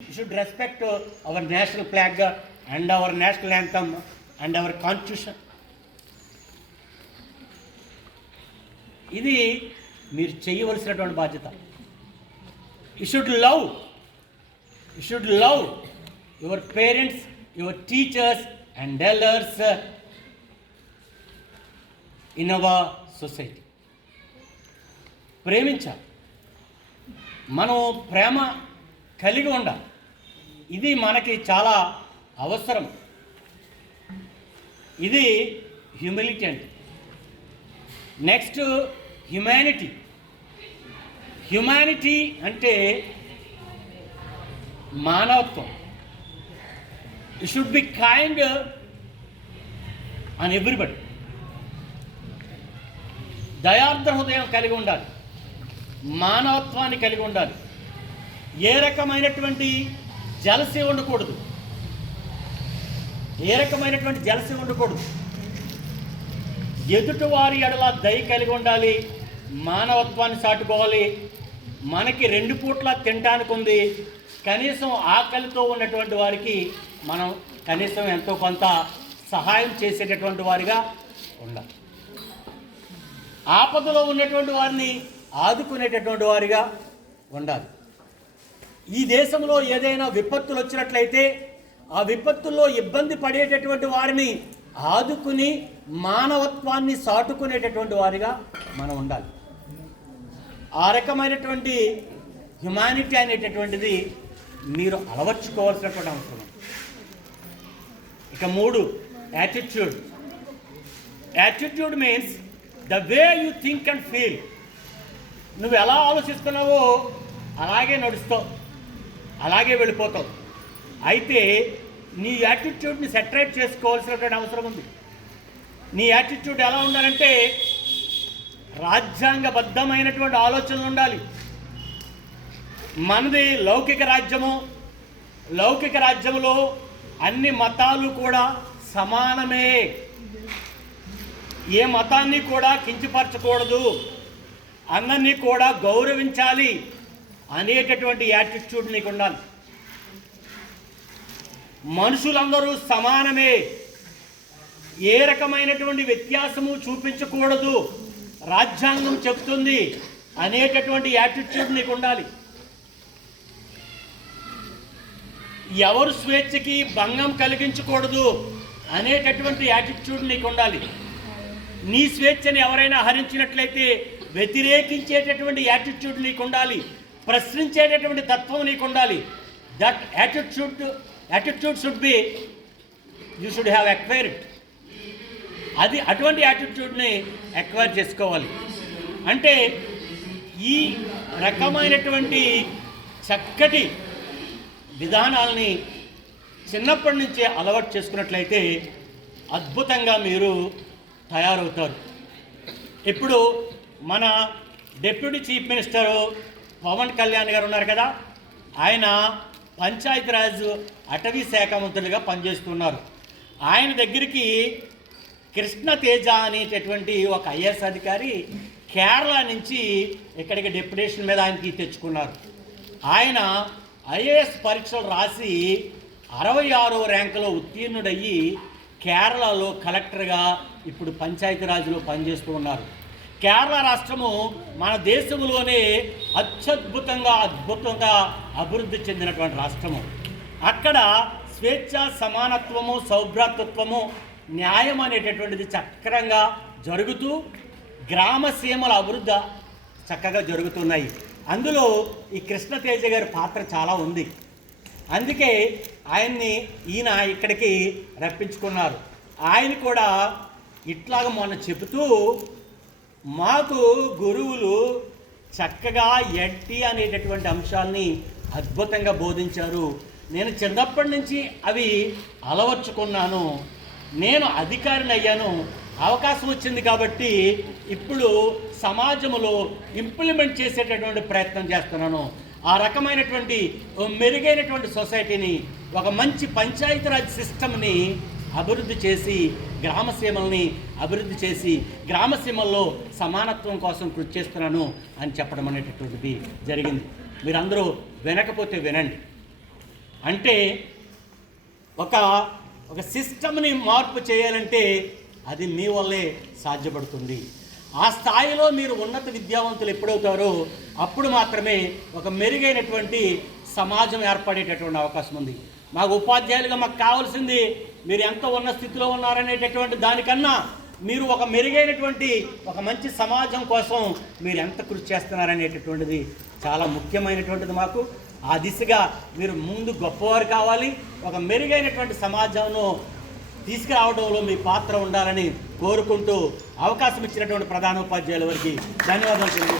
You should respect our national flag and our national anthem and our constitution. ఇది మీరు చేయవలసినటువంటి బాధ్యత. You should love your parents, your teachers and elders in our society. ప్రేమించాలి. మనం ప్రేమ కలిగి ఉండాలి. ఇది మనకి చాలా అవసరం. ఇది హ్యూమిలిటీ అంటే. నెక్స్ట్ హ్యుమానిటీ అంటే మానవత్వం. You should be kind on everybody. దయార్ద్ర హృదయం కలిగి ఉండాలి. మానవత్వాన్ని కలిగి ఉండాలి. ఏ రకమైనటువంటి జలసి ఉండకూడదు. ఎదుటివారి ఎడల దయ కలిగి ఉండాలి. మానవత్వాన్ని చాటుకోవాలి. మనకి 2 పూట్ల తినడానికి ఉంది. కనీసం ఆకలితో ఉన్నటువంటి వారికి మనం కనీసం ఎంతో కొంత సహాయం చేసేటటువంటి వారిగా ఉండాలి. ఆపదలో ఉన్నటువంటి వారిని ఆదుకునేటటువంటి వారిగా ఉండాలి. ఈ దేశంలో ఏదైనా విపత్తులు వచ్చినట్లయితే ఆ విపత్తుల్లో ఇబ్బంది పడేటటువంటి వారిని ఆదుకుని మానవత్వాన్ని సాటుకునేటటువంటి వారిగా మనం ఉండాలి. ఆ రకమైనటువంటి హ్యుమానిటీ అనేటటువంటిది మీరు అలవర్చుకోవాల్సినటువంటి అవసరం. ఇక 3 attitude means the way you think and feel. నువ్వు ఎలా ఆలోచిస్తున్నావో అలాగే నడుస్తావు, అలాగే వెళ్ళిపోతావు. అయితే నీ యాటిట్యూడ్ని సెటరేట్ చేసుకోవాల్సినటువంటి అవసరం ఉంది. నీ యాటిట్యూడ్ ఎలా ఉండాలంటే రాజ్యాంగబద్ధమైనటువంటి ఆలోచనలు ఉండాలి. మనది లౌకిక రాజ్యములో అన్ని మతాలు కూడా సమానమే. ఏ మతాన్ని కూడా కించపరచకూడదు, అందరినీ కూడా గౌరవించాలి అనేటటువంటి యాటిట్యూడ్ నీకు ఉండాలి. మనుషులందరూ సమానమే, ఏ రకమైనటువంటి వ్యత్యాసము చూపించకూడదు, రాజ్యాంగం చెప్తుంది అనేటటువంటి యాటిట్యూడ్ నీకు ఉండాలి. ఎవరు స్వేచ్ఛకి భంగం కలిగించకూడదు అనేటటువంటి యాటిట్యూడ్ నీకు ఉండాలి. నీ స్వేచ్ఛని ఎవరైనా హరించినట్లయితే వ్యతిరేకించేటటువంటి యాటిట్యూడ్ నీకు ఉండాలి. ప్రశ్నించేటటువంటి తత్వం నీకు ఉండాలి. That attitude should be you should have acquired. అటువంటి యాటిట్యూడ్ని అక్వైర్ చేసుకోవాలి. అంటే ఈ రకమైనటువంటి చక్కటి విధానాలని చిన్నప్పటి నుంచే అలవాటు చేసుకున్నట్లయితే అద్భుతంగా మీరు తయారవుతారు. ఇప్పుడు మన deputy chief minister Pawan Kalyan garu ఉన్నారు కదా, ఆయన పంచాయతీరాజ్ అటవీ శాఖ మంత్రులుగా పనిచేస్తున్నారు. ఆయన దగ్గరికి కృష్ణ తేజ అనేటటువంటి ఒక ఐఏఎస్ అధికారి కేరళ నుంచి ఇక్కడికి డెప్యుటేషన్ మీద ఆయనకి తెచ్చుకున్నారు. ఆయన ఐఏఎస్ పరీక్షలు రాసి 66వ ర్యాంకులో ఉత్తీర్ణుడయ్యి కేరళలో కలెక్టర్గా ఇప్పుడు పంచాయతీరాజ్లో పనిచేస్తూ ఉన్నారు. కేరళ రాష్ట్రము మన దేశంలోనే అత్యద్భుతంగా అభివృద్ధి చెందినటువంటి రాష్ట్రము. అక్కడ స్వేచ్ఛ, సమానత్వము, సౌభ్రాతృత్వము, న్యాయం అనేటటువంటిది చక్రంగా జరుగుతూ గ్రామ సీమల అభివృద్ధి చక్కగా జరుగుతున్నాయి. అందులో ఈ కృష్ణ తేజ గారి పాత్ర చాలా ఉంది. అందుకే ఈయన ఇక్కడికి రప్పించుకున్నారు. ఆయన కూడా ఇట్లాగ మొన్న చెబుతూ మాకు గురువులు చక్కగా ఎట్టి అనేటటువంటి అంశాలని అద్భుతంగా బోధించారు. నేను చిన్నప్పటి నుంచి అవి అలవర్చుకున్నాను. నేను అధికారిని అయ్యాను, అవకాశం వచ్చింది కాబట్టి ఇప్పుడు సమాజంలో ఇంప్లిమెంట్ చేసేటటువంటి ప్రయత్నం చేస్తున్నాను. ఆ రకమైనటువంటి మెరుగైనటువంటి సొసైటీని, ఒక మంచి పంచాయతీరాజ్ సిస్టమ్ని అభివృద్ధి చేసి గ్రామసీమల్ని అభివృద్ధి చేసి గ్రామసీమల్లో సమానత్వం కోసం కృషి చేస్తున్నాను అని చెప్పడం అనేటటువంటిది జరిగింది. మీరందరూ వినకపోతే వినండి. అంటే ఒక సిస్టమ్ని మార్పు చేయాలంటే అది మీ వల్లే సాధ్యపడుతుంది. ఆ స్థాయిలో మీరు ఉన్నత విద్యావంతులు ఎప్పుడవుతారో అప్పుడు మాత్రమే ఒక మెరుగైనటువంటి సమాజం ఏర్పడేటటువంటి అవకాశం ఉంది. మాకు ఉపాధ్యాయులుగా మాకు కావాల్సింది మీరు ఎంత ఉన్న స్థితిలో ఉన్నారనేటటువంటి దానికన్నా మీరు ఒక మెరుగైనటువంటి ఒక మంచి సమాజం కోసం మీరు ఎంత కృషి చేస్తున్నారనేటటువంటిది చాలా ముఖ్యమైనటువంటిది మాకు. ఆ దిశగా మీరు ముందు గొప్పవారు కావాలి. ఒక మెరుగైనటువంటి సమాజంను తీసుకురావడంలో మీ పాత్ర ఉండాలని కోరుకుంటూ అవకాశం ఇచ్చినటువంటి ప్రధానోపాధ్యాయుల వారికి ధన్యవాదాలు.